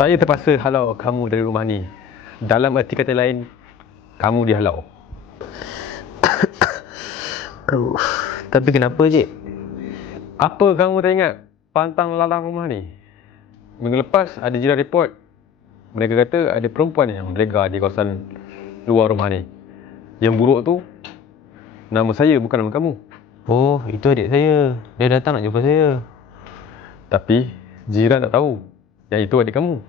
Saya terpaksa halau kamu dari rumah ni. Dalam erti kata lain, kamu dihalau. Tapi kenapa cik? Apa kamu tak ingat pantang lalang rumah ni? Minggu lepas ada jiran report. Mereka kata ada perempuan yang berlegar di kawasan luar rumah ni. Yang buruk tu, nama saya bukan nama kamu. Oh, itu adik saya. Dia datang nak jumpa saya. Tapi jiran tak tahu yang itu adik kamu.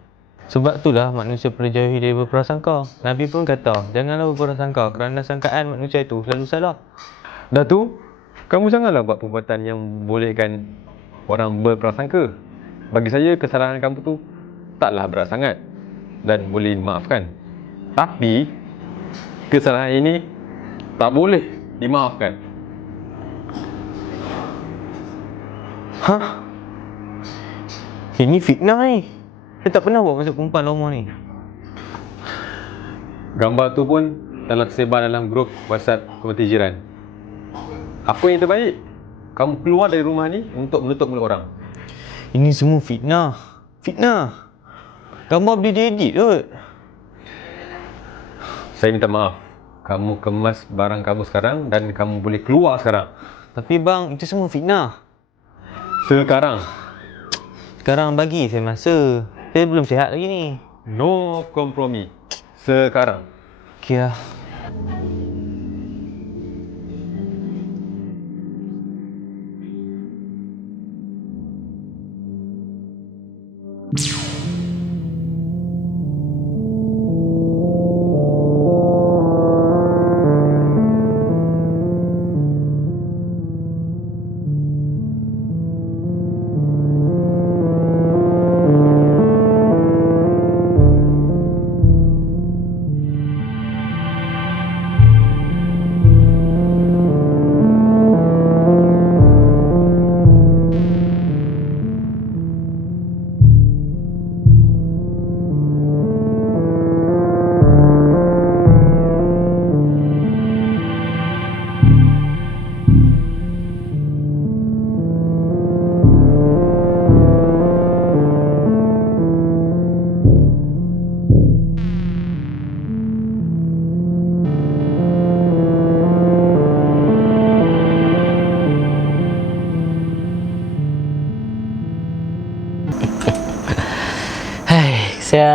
Sebab itulah manusia perlu jauhi dari berprasangka. Nabi pun kata, janganlah berprasangka kerana sangkaan manusia itu selalu salah. Dah tu, kamu janganlah buat perbuatan yang membolehkan orang berprasangka. Bagi saya, kesalahan kamu tu taklah berat sangat dan boleh dimaafkan. Tapi, kesalahan ini tak boleh dimaafkan. Hah? Ini fitnah ni. Saya tak pernah buat masuk perempuan dalam rumah ni. Gambar tu pun telah tersebar dalam grup WhatsApp komuniti jiran. Apa yang terbaik? Kamu keluar dari rumah ni untuk menutup mulut orang. Ini semua fitnah. Fitnah. Gambar boleh diedit kot. Saya minta maaf. Kamu kemas barang kamu sekarang dan kamu boleh keluar sekarang. Tapi bang, itu semua fitnah. Sekarang. Sekarang bagi saya masa. Saya belum sihat lagi ni. No kompromi. Sekarang. Okey lah.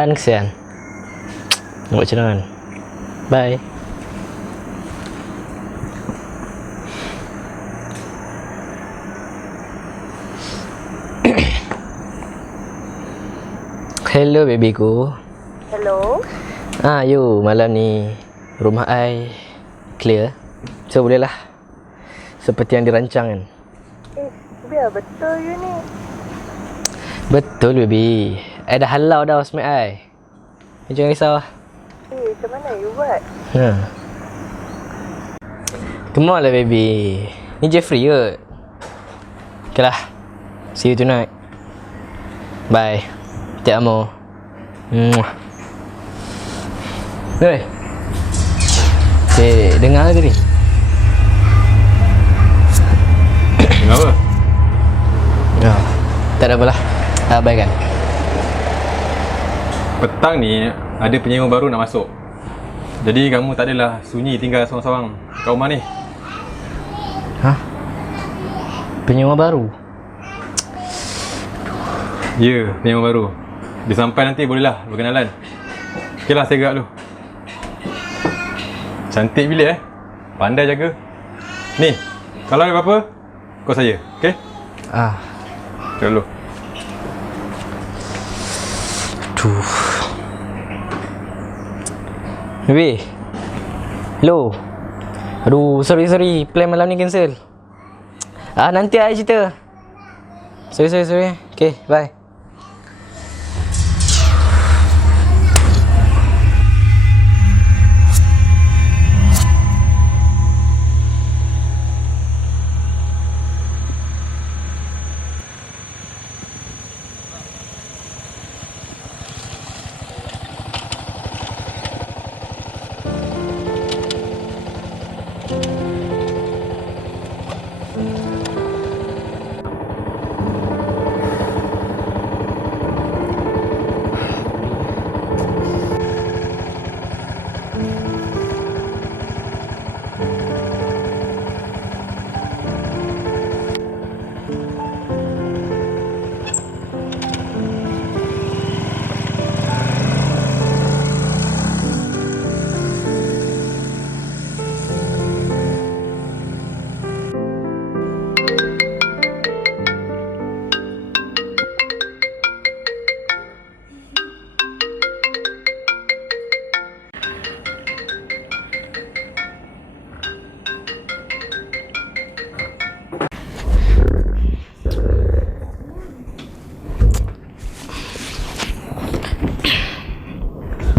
Kesian. Nak buat cadangan. Bye. Hello babyku. Hello. You malam ni rumah I clear. So bolehlah. Seperti yang dirancang kan. Biar betul you ni. Betul baby. I dah halau dah housemate I. Jangan risau lah. Macam mana you buat? Come on lah baby. Ni Jeffrey kot. Okay lah. See you tonight. Bye. Te amo. Hei. Dengar ke ni? Dengar apa? Tak ada apalah. Bye kan. Petang ni ada penyewa baru nak masuk. Jadi kamu tak adalah sunyi tinggal seorang-seorang kat rumah ni. Hah? Penyewa baru? Ya, penyewa baru. Dia sampai nanti bolehlah berkenalan. Okeylah, saya gerak dulu. Cantik bilik Pandai jaga. Ni, kalau ada apa-apa, call saya, okey? Jaga dulu. Baby. Hello. Aduh, sorry. Plan malam ni cancel. Nanti I cerita. Sorry. Okay, bye.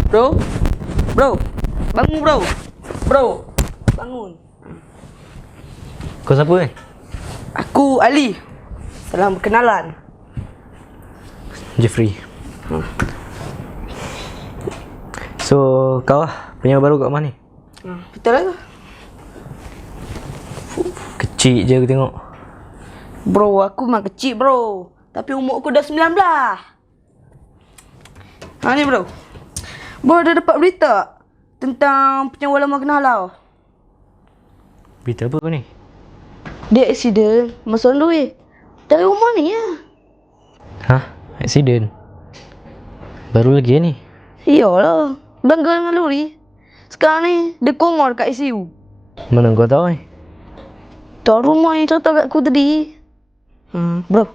Bro? Bro? Bangun bro. Bro, bangun. Kau siapa kan? Aku Ali. Salam berkenalan. Jeffrey. So, kau lah penyewa baru kat mana ni? Betul lah tu. Kecil je aku tengok. Bro, aku memang kecil bro. Tapi umur aku dah 19. Ha ni bro. Bro dah dapat berita tentang penyewa lama kenal lah. Berita apa kau ni? Dia aksiden masa lalu dari rumah ni ya. Hah? Aksiden? Baru lagi ni? Iyalah. Bangga dengan lori. Sekarang ni dia kongor dekat ICU. Mana kau tahu ni? Tuan rumah yang cerita kat aku tadi. Bro.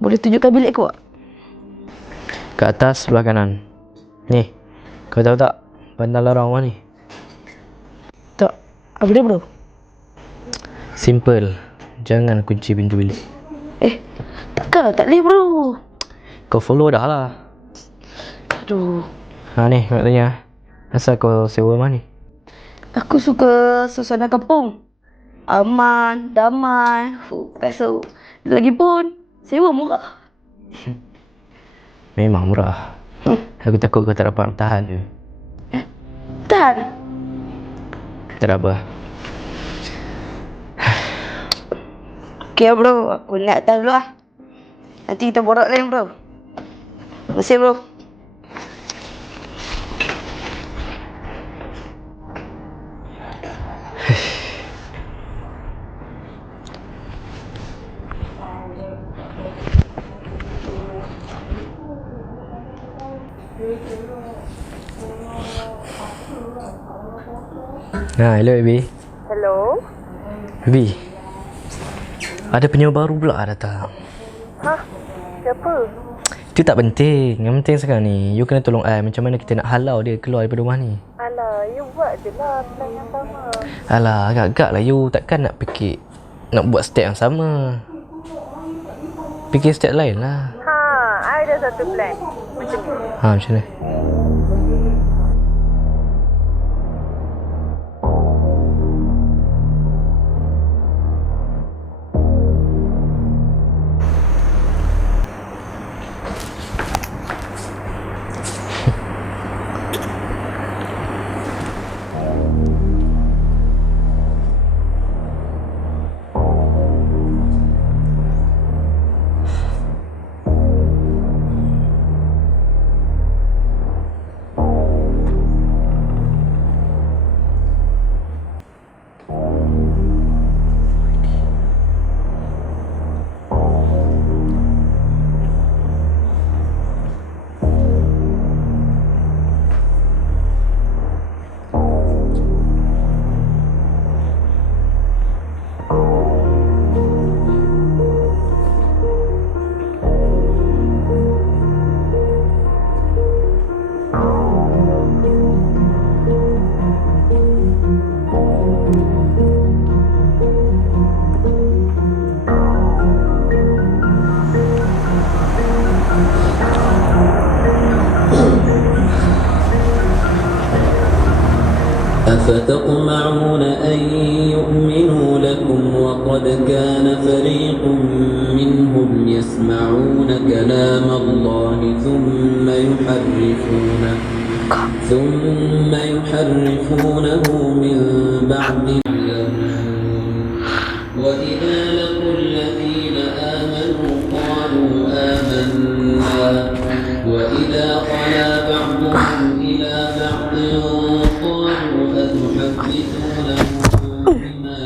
Boleh tunjukkan bilik aku tak? Kat atas sebelah kanan. Ni. Kau tahu tak? Bandar larang rumah ni. Tak. Apa dia bro? Simple. Jangan kunci pintu bilik. Takkan tak boleh bro. Kau follow dah lah. Aduh. Ha ni, nak tanya. Asal kau sewa rumah ni? Aku suka suasana kampung. Aman, damai. Rasa lagipun sewa murah. Memang murah. Aku takut kau tak dapat tahan je. Tahan. Tak ada apa. Okay bro, aku nak tahan dulu lah. Nanti kita borak lain bro. Terima kasih bro. Hello baby. Hello? Baby. Ada penyewa baru pula datang. Hah? Siapa? Itu tak penting. Yang penting sekarang ni, you kena tolong I macam mana kita nak halau dia keluar daripada rumah ni. Alah, you buat je lah plan yang sama. Alah, agak-agak lah you takkan nak fikir nak buat step yang sama. Fikir step lain lah. Ha, I ada satu plan. Macam ni. Ha, macam mana? أفتطمعون أن يؤمنوا لكم وقد كان فريق منهم يسمعون كلام الله ثم يحرفونه من بعد وإذا لقوا الذين آمنوا قالوا آمنا وإذا خلا بعضهم إلى بعض قالوا أتحدثونهم بما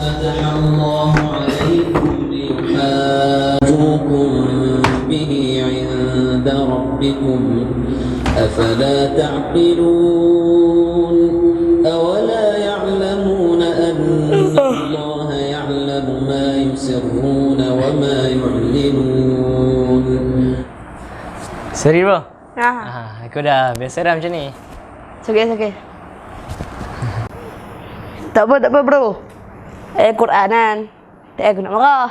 فتح الله عليكم ليحاجوكم به عند ربكم أفلا تعقلون أولا يعلمون أن الله يعلم ما يسرون وما يعلنون. Sorry bro. Ha. Aku dah biasa dah macam ni. Okey. Tak apa bro. Quran kan. Tak aku nak marah.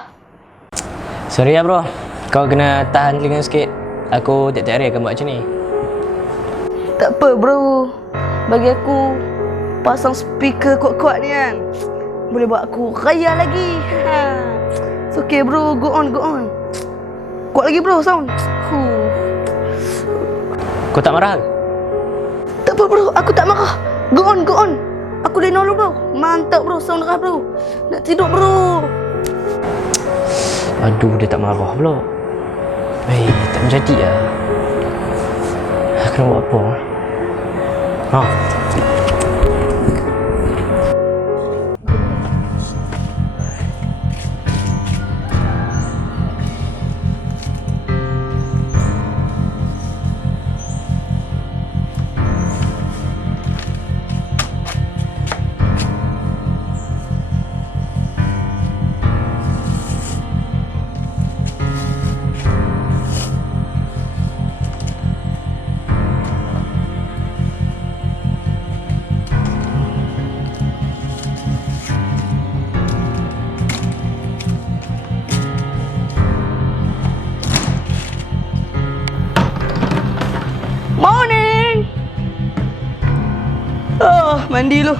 Sorry lah bro, kau kena tahan telinga sikit. Aku tiap-tiap hari akan buat macam ni. Tak apa bro. Bagi aku, pasang speaker kuat-kuat ni kan, boleh buat aku raya lagi. It's okay bro, go on. Kuat lagi bro sound. Kau tak marah ke? Tak apa bro, aku tak marah. Go on. Aku lena dulu bro. Mantap bro, sound derah bro. Nak tidur bro. Aduh, dia tak marah pula. Tak menjadi lah. Aku nak buat apa? Morning. Mandi lu.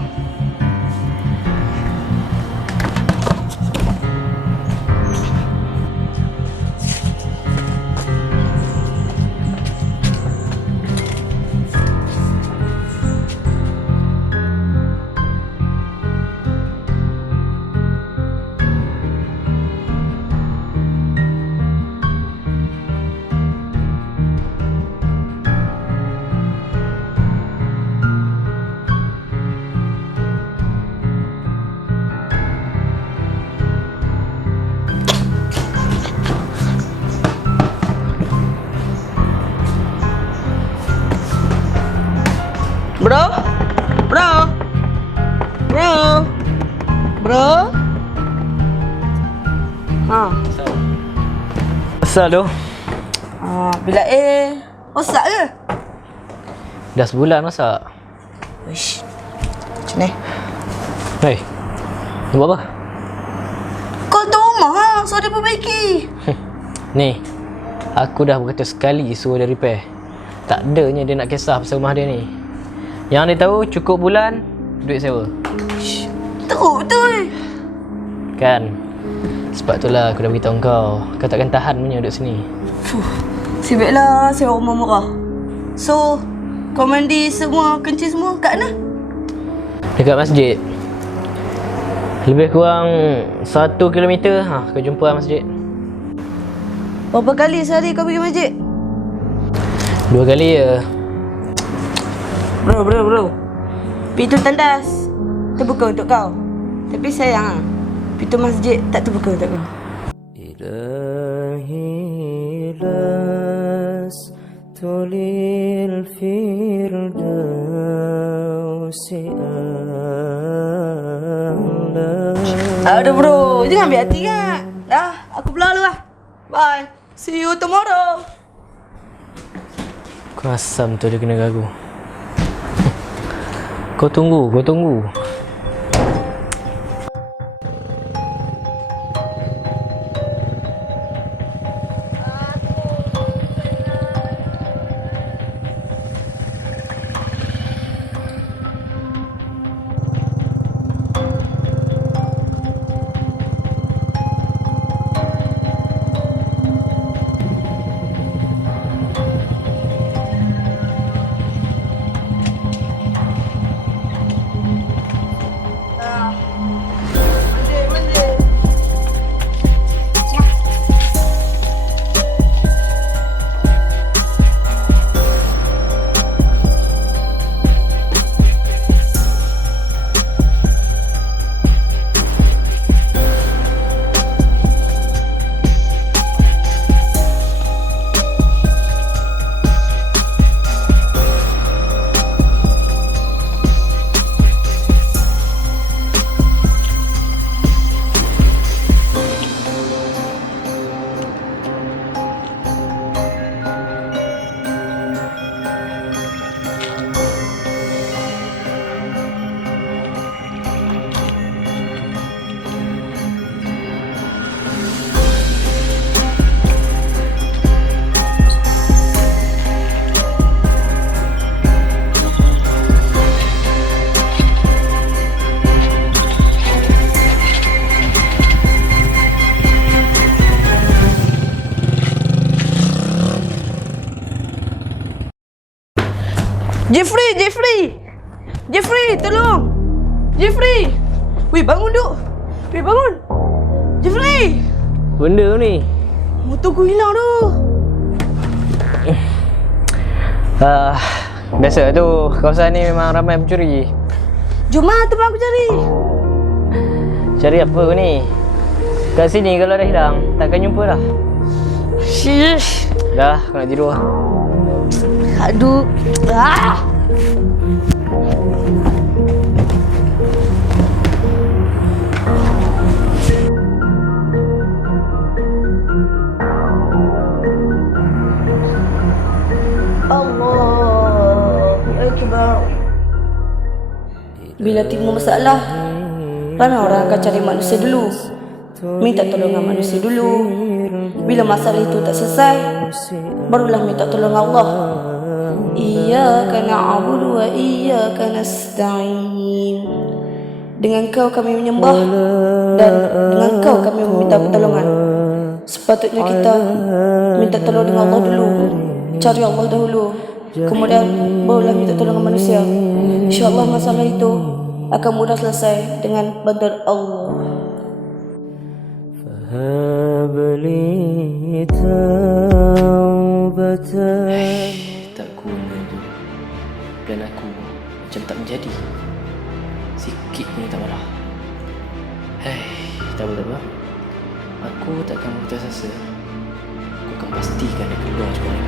Bro. Asal tu? Bila masak ke? Dah sebulan masak. Wish. Macam ni. Hei, nak buat apa? Kau tu rumah so dia perbaiki. Ni, aku dah berkata sekali suruh dia repair. Tak adanya dia nak kisah pasal rumah dia ni. Yang dia tahu cukup bulan duit sewa. Teruk betul. Kan? Sebab itulah aku dah beritahu kau. Kau takkan tahan punya duduk sini. Si baiklah sewa rumah murah. So, kau mandi semua, kencing semua kat mana? Dekat masjid. Lebih kurang 1 kilometer. Kau jumpa masjid. Berapa kali sehari kau pergi masjid? 2 kali je. Bro. Pintu tandas terbuka untuk kau. Tapi sayang pintu masjid tak terbuka untuk kau. إلهي لست للفردوس أعلى. Aduh bro, jangan ambil hati kan. Dah, aku pulang dulu lah. Bye. See you tomorrow. Kau asam tu dia kena gagu. Kau tunggu. Jeffrey, tolong! Jeffrey! Weh, bangun duk! Weh, bangun! Jeffrey! Benda ni. Motor ku hilang tu. Biasa tu, kawasan ni memang ramai pencuri. Jom lah teman aku cari. Cari apa kau ni? Kat sini kalau dah hilang, takkan jumpa dah. Shish. Dah, kau nak tidur lah. Aduh. Ah! Allahu Akbar. Bila timbul masalah, ramai orang akan cari manusia dulu. Minta tolongan manusia dulu. Bila masalah itu tak selesai, barulah minta tolong Allah. Iyyaka na'budu wa iyyaka nasta'in. Dengan kau kami menyembah dan dengan kau kami meminta pertolongan. Sepatutnya kita minta tolong dengan Allah dulu. Cari Allah dahulu, kemudian barulah minta tolongan manusia. InsyaAllah masalah itu akan mudah selesai dengan bantuan Allah. هب لي توبة. Tak guna tu. Plan aku macam tak menjadi. Sikit pun tak marah. Tak apa. Aku takkan putus asa. Aku akan pastikan dia keluar sekolah.